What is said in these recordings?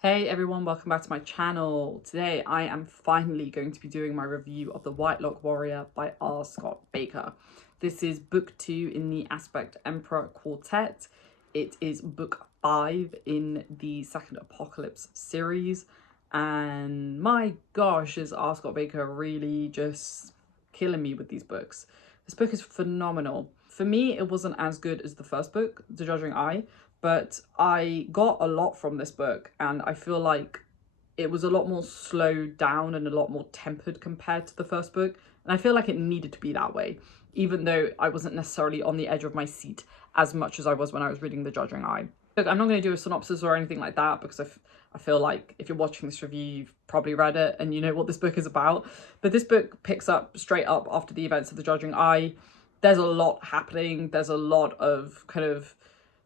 Hey everyone, welcome back to my channel. Today I am finally going to be doing my review of The Whitelock Warrior by R Scott Bakker. This is book 2 in the Aspect Emperor Quartet. It is book 5 in the Second Apocalypse series. And my gosh, is R Scott Bakker really just killing me with these books. This book is phenomenal. For me, it wasn't as good as the first book, The Judging Eye, but I got a lot from this book, and I feel like it was a lot more slowed down and a lot more tempered compared to the first book. And I feel like it needed to be that way, even though I wasn't necessarily on the edge of my seat as much as I was when I was reading The Judging Eye. Look, I'm not going to do a synopsis or anything like that because I feel like if you're watching this review, you've probably read it and you know what this book is about. But this book picks up straight up after the events of The Judging Eye. There's a lot happening. There's a lot of kind of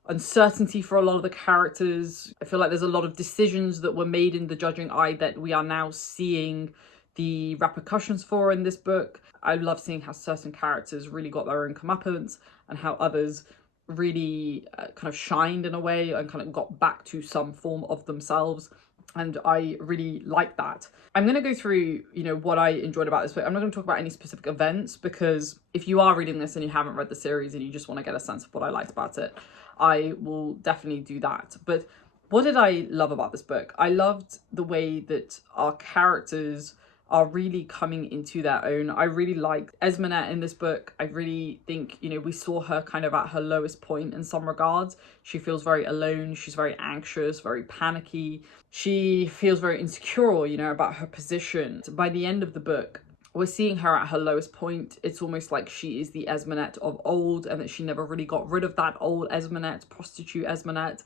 uncertainty for a lot of the characters. I feel like there's a lot of decisions that were made in The Judging Eye that we are now seeing the repercussions for in this book. I love seeing how certain characters really got their own comeuppance and how others really kind of shined in a way and kind of got back to some form of themselves. And I really like that. I'm going to go through, what I enjoyed about this book. I'm not going to talk about any specific events because if you are reading this and you haven't read the series and you just want to get a sense of what I liked about it, I will definitely do that. But what did I love about this book? I loved the way that our characters are really coming into their own. I really liked Esmenet in this book. I really think, we saw her kind of at her lowest point in some regards. She feels very alone. She's very anxious, very panicky. She feels very insecure, about her position. By the end of the book, we're seeing her at her lowest point. It's almost like she is the Esmenet of old and that she never really got rid of that old Esmenet, prostitute Esmenet.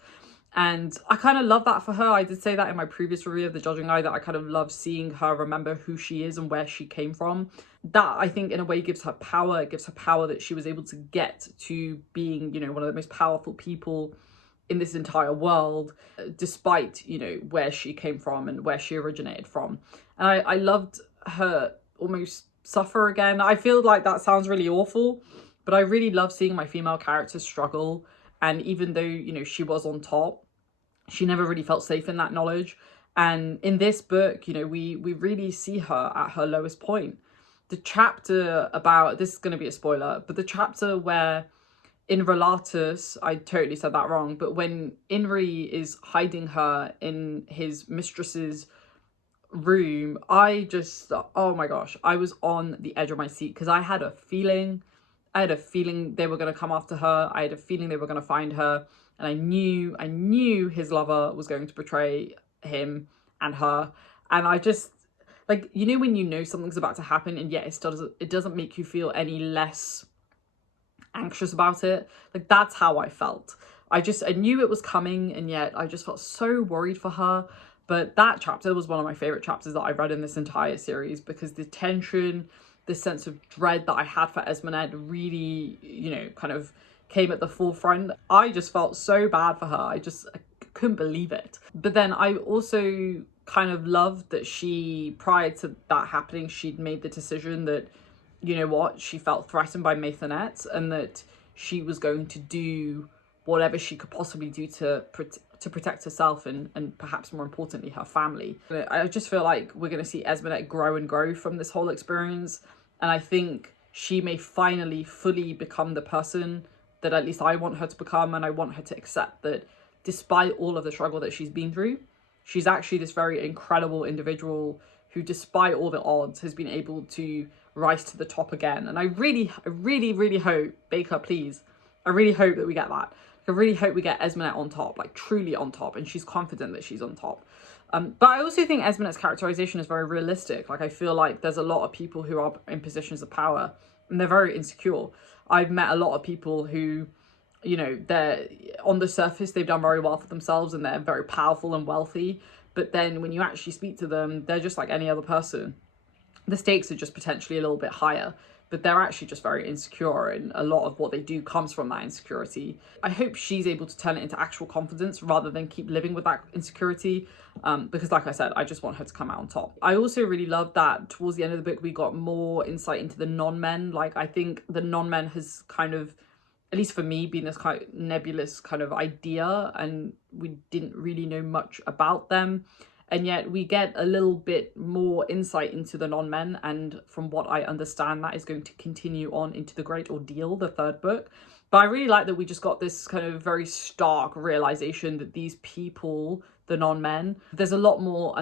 And I kind of love that for her. I did say that in my previous review of The Judging Eye, that I kind of love seeing her remember who she is and where she came from. That, I think, in a way gives her power. It gives her power that she was able to get to being, one of the most powerful people in this entire world, despite, where she came from and where she originated from. And I loved her almost suffer again. I feel like that sounds really awful, but I really love seeing my female characters struggle. And even though, she was on top, she never really felt safe in that knowledge. And in this book, we really see her at her lowest point. The chapter about, this is going to be a spoiler, but the chapter where Inrilatus, I totally said that wrong, but when Inri is hiding her in his mistress's room, oh my gosh, I was on the edge of my seat because I had a feeling they were going to come after her. I had a feeling they were going to find her. And I knew his lover was going to betray him and her. And I just, like, when you know something's about to happen and yet it doesn't make you feel any less anxious about it. Like, that's how I felt. I knew it was coming and yet I just felt so worried for her. But that chapter was one of my favorite chapters that I read in this entire series because the tension, the sense of dread that I had for Esmenet really, kind of came at the forefront. I just felt so bad for her. I couldn't believe it. But then I also kind of loved that prior to that happening, she'd made the decision that, she felt threatened by Maithanet and that she was going to do whatever she could possibly do to protect herself and perhaps more importantly, her family. I just feel like we're going to see Esmenet grow and grow from this whole experience. And I think she may finally fully become the person that at least I want her to become. And I want her to accept that despite all of the struggle that she's been through, she's actually this very incredible individual who, despite all the odds, has been able to rise to the top again. And I really, really hope, Bakker, please, I really hope that we get that. I really hope we get Esmenet on top, like truly on top, and she's confident that she's on top. But I also think Esmenet's characterization is very realistic. Like, I feel like there's a lot of people who are in positions of power and they're very insecure. I've met a lot of people who, they're on the surface, they've done very well for themselves and they're very powerful and wealthy. But then when you actually speak to them, they're just like any other person. The stakes are just potentially a little bit higher, but they're actually just very insecure, and a lot of what they do comes from that insecurity. I hope she's able to turn it into actual confidence rather than keep living with that insecurity, because like I said, I just want her to come out on top. I also really love that towards the end of the book we got more insight into the non-men. Like, I think the non-men has kind of at least for me, been this kind of nebulous kind of idea, and we didn't really know much about them. And yet we get a little bit more insight into the non-men, and from what I understand, that is going to continue on into The Great Ordeal, the third book. But I really like that we just got this kind of very stark realization that these people, the non-men, there's a lot more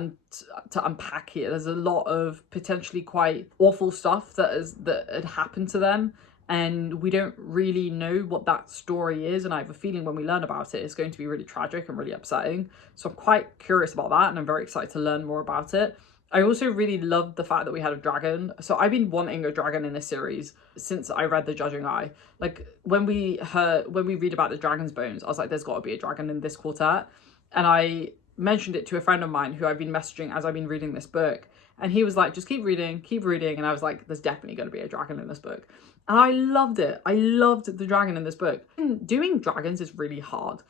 to unpack here. There's a lot of potentially quite awful stuff that had happened to them, and we don't really know what that story is, and I have a feeling when we learn about it, it's going to be really tragic and really upsetting. So I'm quite curious about that, and I'm very excited to learn more about it. I also really loved the fact that we had a dragon. So I've been wanting a dragon in this series since I read The Judging Eye. Like when we read about the dragon's bones, I was like, there's got to be a dragon in this quartet. And I mentioned it to a friend of mine who I've been messaging as I've been reading this book. And he was like, just keep reading. And I was like, there's definitely going to be a dragon in this book. And I loved it. I loved the dragon in this book. Doing dragons is really hard.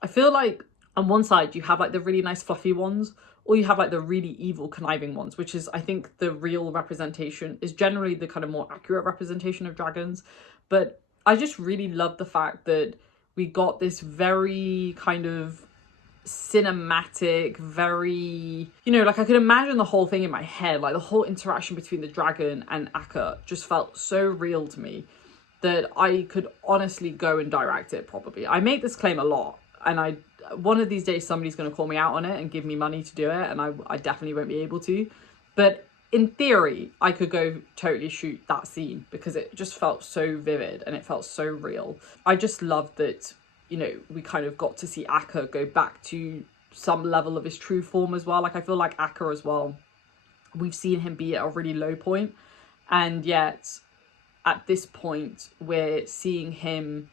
I feel like on one side you have like the really nice fluffy ones, or you have like the really evil conniving ones, which is, I think, the real representation, is generally the kind of more accurate representation of dragons. But I just really love the fact that we got this very kind of cinematic, very, you know, like I could imagine the whole thing in my head, like the whole interaction between the dragon and Akka just felt so real to me that I could honestly go and direct it probably. I make this claim a lot, and one of these days somebody's going to call me out on it and give me money to do it, and I definitely won't be able to. But in theory, I could go totally shoot that scene because it just felt so vivid and it felt so real. I just loved that, you know, we kind of got to see Akka go back to some level of his true form as well. Like I feel like Akka as well, we've seen him be at a really low point, and yet at this point we're seeing him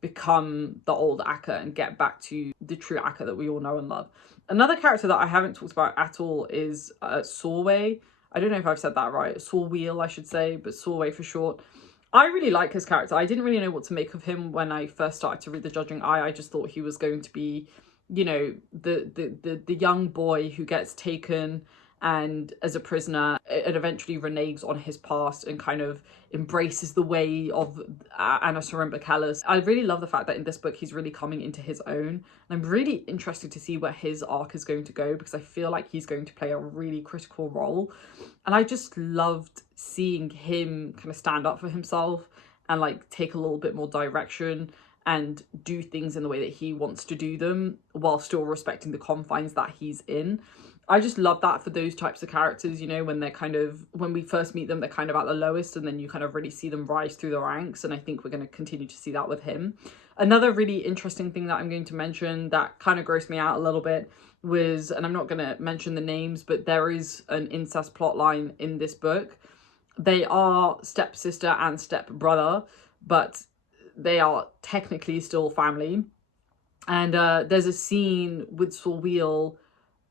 become the old Akka and get back to the true Akka that we all know and love. Another character that I haven't talked about at all is Sorway. I don't know if I've said that right. Sorwheel, I should say, but Sorway for short. I really like his character. I didn't really know what to make of him when I first started to read The Judging Eye. I just thought he was going to be, you know, the young boy who gets taken and as a prisoner and eventually reneges on his past and kind of embraces the way of Anna Callis. I really love the fact that in this book he's really coming into his own, and I'm really interested to see where his arc is going to go, because I feel like he's going to play a really critical role. And I just loved seeing him kind of stand up for himself and like take a little bit more direction and do things in the way that he wants to do them while still respecting the confines that he's in. I just love that for those types of characters, you know, when they're kind of, when we first meet them, they're kind of at the lowest, and then you kind of really see them rise through the ranks. And I think we're going to continue to see that with him. Another really interesting thing that I'm going to mention that kind of grossed me out a little bit was, and I'm not going to mention the names, but there is an incest plotline in this book. They are stepsister and stepbrother, but they are technically still family. And there's a scene with Sorwheel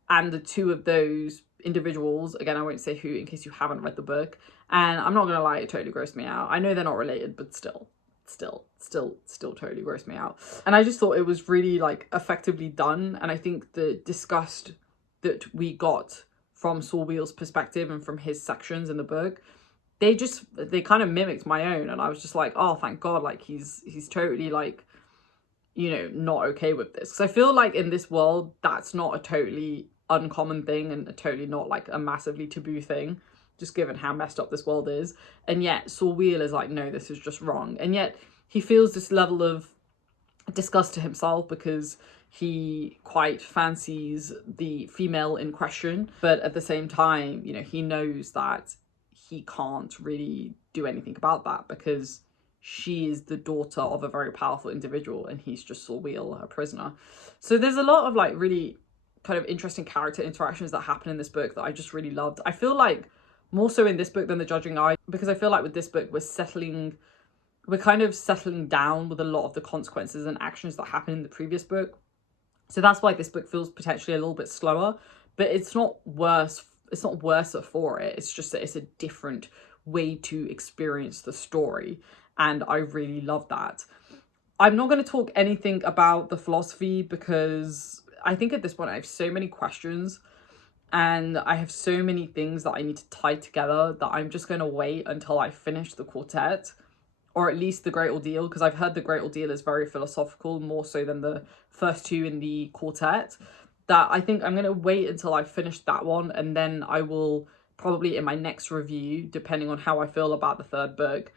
and the two of those individuals, again, I won't say who in case you haven't read the book, and I'm not gonna lie, it totally grossed me out. I know they're not related, but still totally grossed me out. And I just thought it was really like effectively done, and I think the disgust that we got from Sorwheel's perspective and from his sections in the book, they kind of mimicked my own, and I was just like, oh, thank God, like he's totally like, you know, not okay with this. Because I feel like in this world, that's not a totally uncommon thing and a totally not like a massively taboo thing, just given how messed up this world is. And yet Sorwheel is like, no, this is just wrong. And yet he feels this level of disgust to himself because he quite fancies the female in question, but at the same time, you know, he knows that he can't really do anything about that because she is the daughter of a very powerful individual and he's just Sorwheel, a prisoner. So there's a lot of like really kind of interesting character interactions that happen in this book that I just really loved. I feel like more so in this book than The Judging Eye, because I feel like with this book we're kind of settling down with a lot of the consequences and actions that happen in the previous book. So that's why this book feels potentially a little bit slower, but it's not worse for it. It's just that it's a different way to experience the story, and I really love that. I'm not going to talk anything about the philosophy because I think at this point I have so many questions and I have so many things that I need to tie together that I'm just going to wait until I finish the quartet or at least the Great Ordeal, because I've heard the Great Ordeal is very philosophical, more so than the first two in the quartet, that I think I'm going to wait until I finish that one, and then I will probably in my next review, depending on how I feel about the third book,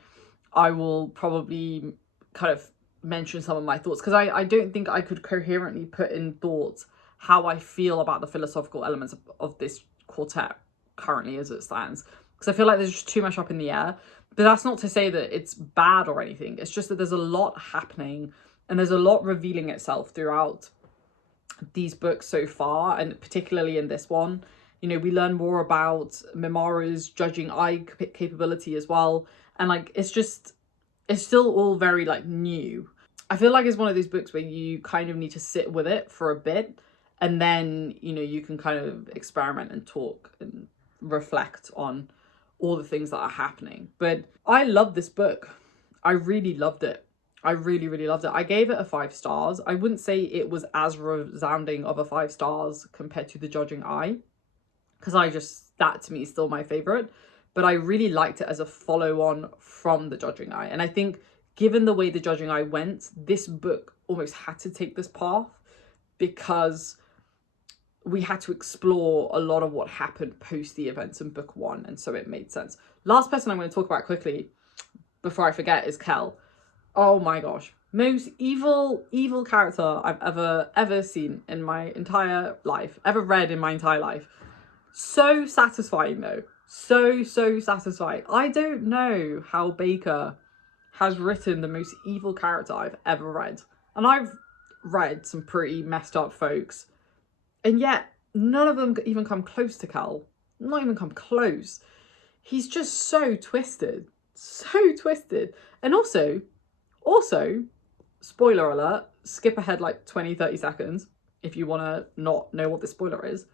I will probably kind of mention some of my thoughts, because I don't think I could coherently put in thoughts how I feel about the philosophical elements of this quartet currently as it stands, because I feel like there's just too much up in the air. But that's not to say that it's bad or anything. It's just that there's a lot happening and there's a lot revealing itself throughout these books so far, and particularly in this one. You know, we learn more about Mimaru's judging eye capability as well, and like it's still all very like new. I feel like it's one of these books where you kind of need to sit with it for a bit, and then, you know, you can kind of experiment and talk and reflect on all the things that are happening. But I love this book. I really loved it. I really, really loved it. I gave it a 5 stars. I wouldn't say it was as resounding of a 5 stars compared to The Judging Eye, because that to me is still my favorite. But I really liked it as a follow-on from The Judging Eye. And I think given the way The Judging Eye went, this book almost had to take this path, because we had to explore a lot of what happened post the events in book 1, and so it made sense. Last person I'm going to talk about quickly before I forget is Kell. Oh my gosh, most evil character I've ever seen in my entire life, ever read in my entire life. So satisfying though, so satisfying. I don't know how Bakker has written the most evil character I've ever read, and I've read some pretty messed up folks, and yet none of them even come close to Kell. Not even come close. He's just so twisted. And also, spoiler alert, skip ahead like 20-30 seconds if you want to not know what the spoiler is.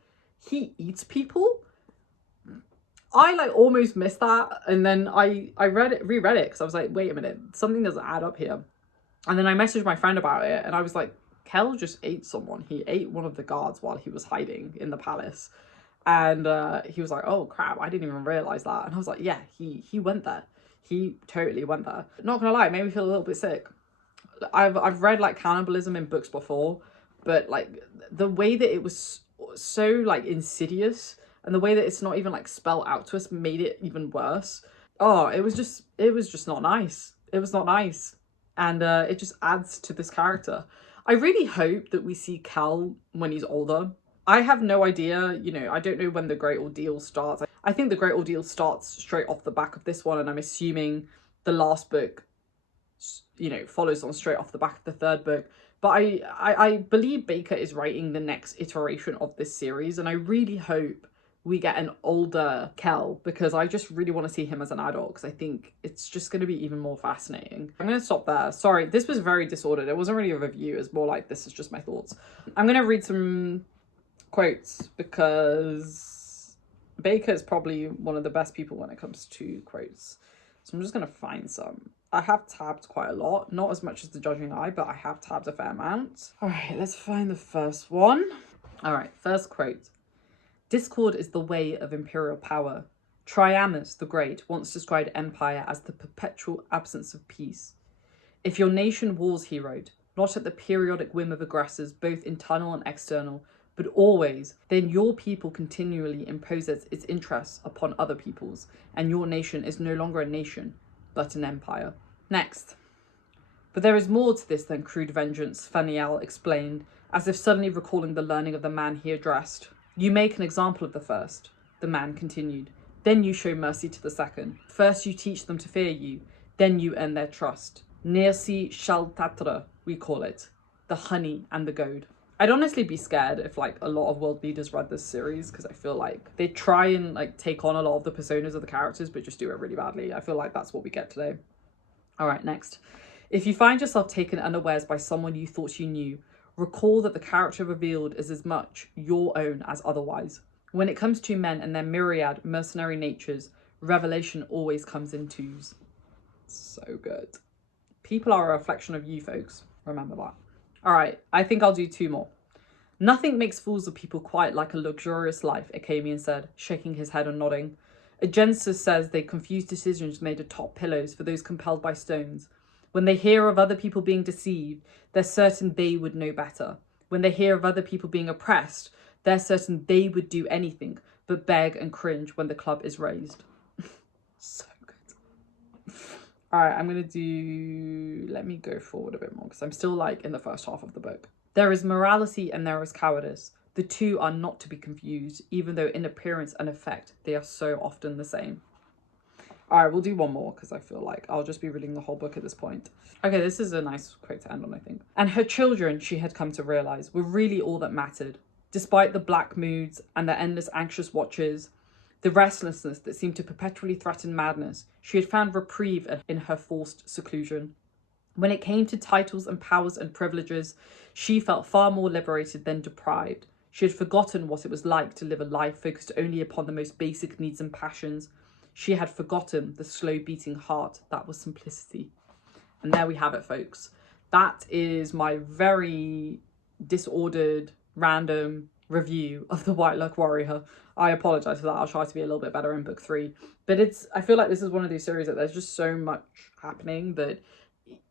He eats people. I like almost missed that, and then I reread it because I was like, wait a minute, something doesn't add up here. And then I messaged my friend about it, and I was like, Kell just ate someone. He ate one of the guards while he was hiding in the palace. And he was like, oh crap, I didn't even realize that. And I was like, yeah, he went there. He totally went there. Not gonna lie, it made me feel a little bit sick. I've read like cannibalism in books before, but like the way that it was so like insidious, and the way that it's not even like spelled out to us made it even worse. Oh, it was just not nice. It was not nice. And it just adds to this character. I really hope that we see Kell when he's older. I have no idea, you know, I don't know when the Great Ordeal starts. I think the Great Ordeal starts straight off the back of this one, and I'm assuming the last book, you know, follows on straight off the back of the third book. But I believe Bakker is writing the next iteration of this series, and I really hope we get an older Kell, because I just really want to see him as an adult, because I think it's just going to be even more fascinating. I'm going to stop there. Sorry, this was very disordered. It wasn't really a review. It's more like this is just my thoughts. I'm going to read some quotes, because Bakker is probably one of the best people when it comes to quotes. So I'm just going to find some. I have tabbed quite a lot. Not as much as The Judging Eye, but I have tabbed a fair amount. All right, let's find the first one. All right, first quote. Discord is the way of imperial power. Priamus the Great once described empire as the perpetual absence of peace. If your nation wars, he wrote, not at the periodic whim of aggressors, both internal and external, but always, then your people continually imposes its interests upon other peoples, and your nation is no longer a nation, but an empire. Next. But there is more to this than crude vengeance, Faniel explained, as if suddenly recalling the learning of the man he addressed. You make an example of the first, the man continued. Then you show mercy to the second. First you teach them to fear you, then you earn their trust. Nersi Shaltatra, we call it. The honey and the goad. I'd honestly be scared if like a lot of world leaders read this series, because I feel like they try and like take on a lot of the personas of the characters, but just do it really badly. I feel like that's what we get today. All right, next. If you find yourself taken unawares by someone you thought you knew, recall that the character revealed is as much your own as otherwise. When it comes to men and their myriad mercenary natures, revelation always comes in twos. So good. People are a reflection of you, folks. Remember that. All right, I think I'll do 2 more. Nothing makes fools of people quite like a luxurious life, Acamian said, shaking his head and nodding. Agensis says they confuse decisions made atop pillows for those compelled by stones. When they hear of other people being deceived, they're certain they would know better. When they hear of other people being oppressed, they're certain they would do anything but beg and cringe when the club is raised. So good. All right, I'm going to do... Let me go forward a bit more because I'm still like in the first half of the book. There is morality and there is cowardice. The two are not to be confused, even though in appearance and effect, they are so often the same. All right, we'll do one more because I feel like I'll just be reading the whole book at this point. Okay, this is a nice quote to end on, I think. And her children, she had come to realize, were really all that mattered. Despite the black moods and the endless anxious watches, the restlessness that seemed to perpetually threaten madness, she had found reprieve in her forced seclusion. When it came to titles and powers and privileges, she felt far more liberated than deprived. She had forgotten what it was like to live a life focused only upon the most basic needs and passions. She had forgotten the slow beating heart that was simplicity. And there we have it, folks. That is my very disordered, random review of the White Luck Warrior. I apologize for that. I'll try to be a little bit better in book 3. But I feel like this is one of these series that there's just so much happening that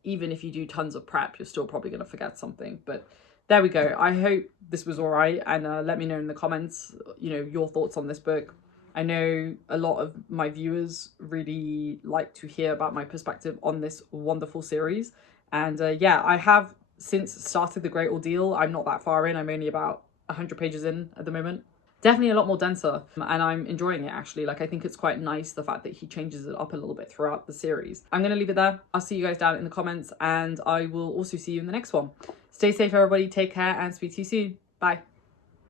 even if you do tons of prep, you're still probably going to forget something. But there we go. I hope this was all right. And let me know in the comments, your thoughts on this book. I know a lot of my viewers really like to hear about my perspective on this wonderful series. And yeah, I have since started The Great Ordeal. I'm not that far in. I'm only about 100 pages in at the moment. Definitely a lot more denser, and I'm enjoying it actually. Like, I think it's quite nice the fact that he changes it up a little bit throughout the series. I'm going to leave it there. I'll see you guys down in the comments, and I will also see you in the next one. Stay safe, everybody. Take care, and speak to you soon. Bye.